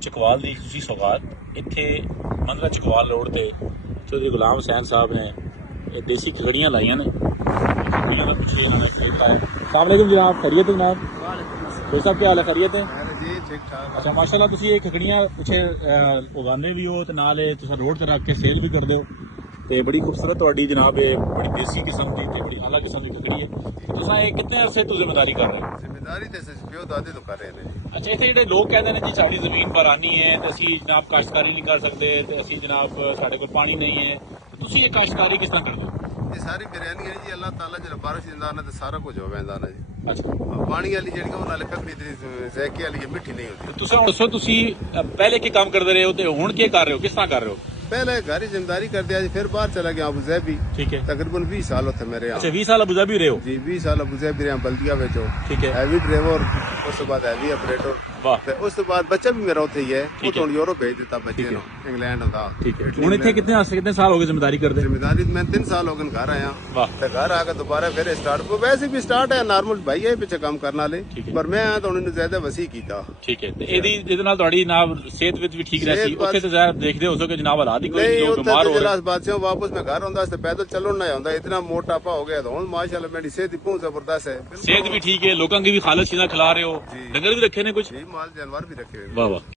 ਚਕਵਾਲ ਦੀ ਖੁਸ਼ੀ ਸੌਗਾਤ ਇੱਥੇ ਮੰਦਰਾ ਚਕਵਾਲ ਰੋਡ ਤੇ ਚੌਧਰੀ ਗੁਲਾਮ ਹੁਸੈਨ ਸਾਹਿਬ ਨੇ ਇਹ ਦੇਸੀ ਖਗੜੀਆਂ ਲਾਈਆਂ ਨੇ। खगड़ियाँ का कुछ ये हमें खरीदता है। अस्सलामुअलैकुम जनाब, खैरियत है जनाब? भाई साहब क्या हाल है, खैरियत है जी? ठीक ठाक। अच्छा माशाल्लाह तुसी ये खगड़ियाँ पिछे उगाने भी हो ते नाल तुसी रोड ते रख के सेल भी करदे हो ते बड़ी खूबसूरत तुहाडी जनाब ये बड़ी देसी किस्म की ते बड़ी आला किस्म की खगड़ी है। तुसां ये कितने अरसे तो जिम्मेदारी कर रहे हो? जिम्मेदारी तो प्यो दादे तो कर रहे हैं। अच्छा इतने ਜਿਹੜੇ ਲੋਕ ਕਹਿੰਦੇ ਨੇ ਜੀ ਸਾਡੀ ਜ਼ਮੀਨ ਬਾਰਾਨੀ ਹੈ ਤੇ ਅਸੀਂ ਜਨਾਬ ਕਾਸ਼ਤਕਾਰੀ ਨਹੀਂ ਕਰ ਸਕਦੇ ਤੇ ਅਸੀਂ ਜਨਾਬ ਸਾਡੇ ਕੋਲ ਪਾਣੀ ਨਹੀਂ ਹੈ, ਤੁਸੀਂ ਇਹ ਕਾਸ਼ਤਕਾਰੀ ਕਿਸ ਤਰ੍ਹਾਂ ਕਰਦੇ ਹੋ? ये सारी बिरयानी है जी, अल्लाह ताला जो बारिश दिंदा ना तो सारा कुछ हो वैंदा ना जी। अच्छा पानी वाली ਜਿਹੜੀ ਉਹ ਨਾਲੇ ਖੱਕੜੀ ਦੀ ਜ਼ੈਕੀ ਵਾਲੀ ਮਿੱਠੀ ਨਹੀਂ ਹੁੰਦੀ। ਤੁਸੀਂ ਹੁਣ ਦੱਸੋ ਤੁਸੀਂ ਪਹਿਲੇ ਕੀ ਕੰਮ ਕਰਦੇ ਰਹੇ ਹੋ ਤੇ ਹੁਣ ਕੀ ਕਰ ਰਹੇ ਹੋ, ਕਿਸ ਤਰ੍ਹਾਂ ਕਰ ਰਹੇ ਹੋ? पहले घर ही जिम्मेदारी कर दिया जी, फिर बाहर चला गया अबू ज़ैबी। ठीक है। तकरीबन 20 साल होते मेरे यहाँ। अच्छा 20 साल अबू धाबी रहे हो? जी 20 साल अबू ज़ैबी रहे बल्दिया में जो। ठीक है। हैवी ड्राइवर, उस बाद हैवी ऑपरेटर। वाह। उस बाद बच्चा भी मेरा उत्थे ही है, वो तो यूरोप भेज देता बच्चे ठीक नु, इंग्लैंड होता। ठीक है। ਹੁਣ ਇੱਥੇ कितने साल हो गए जिम्मेदारी करते? जिम्मेदारी मैं 3 साल हो गए घर आया। वाह। तो घर आकर दोबारा फिर स्टार्ट, वैसे भी स्टार्ट है नॉर्मल भाई है पीछे काम करने वाले, पर मैं आया तो उन्होंने ज्यादा वसी किया। ठीक है। ਤੇ ਇਹਦੀ ਜਿਹਦੇ ਨਾਲ ਤੁਹਾਡੀ ਜਨਾਬ ਸਿਹਤ ਵਿੱਚ ਵੀ ਠੀਕ ਰਹੀ ਸੀ, ਉੱਥੇ ਤੇ ਜ਼ਾਹਿਰ ਦੇਖਦੇ ਹੋ ਕਿ ਜਨਾਬ ਹਾਲਾਤ ਹੀ ਕੋਈ ਲੋਕ ਬਿਮਾਰ ਹੋ ਰਹੇ। बादशाह वापस मैं घर आंदा पैदल चलो ना आंदा, इतना मोटापा हो गया तो हुन माशाल्लाह मेरी सेहत बहुत जबरदस्त है। सेहत भी ठीक है, लोगों की भी खालत चीज़ें खिला रहे हो, डंगर भी रखे ने कुछ? माल जानवर भी रखे हुए। वाह वाह।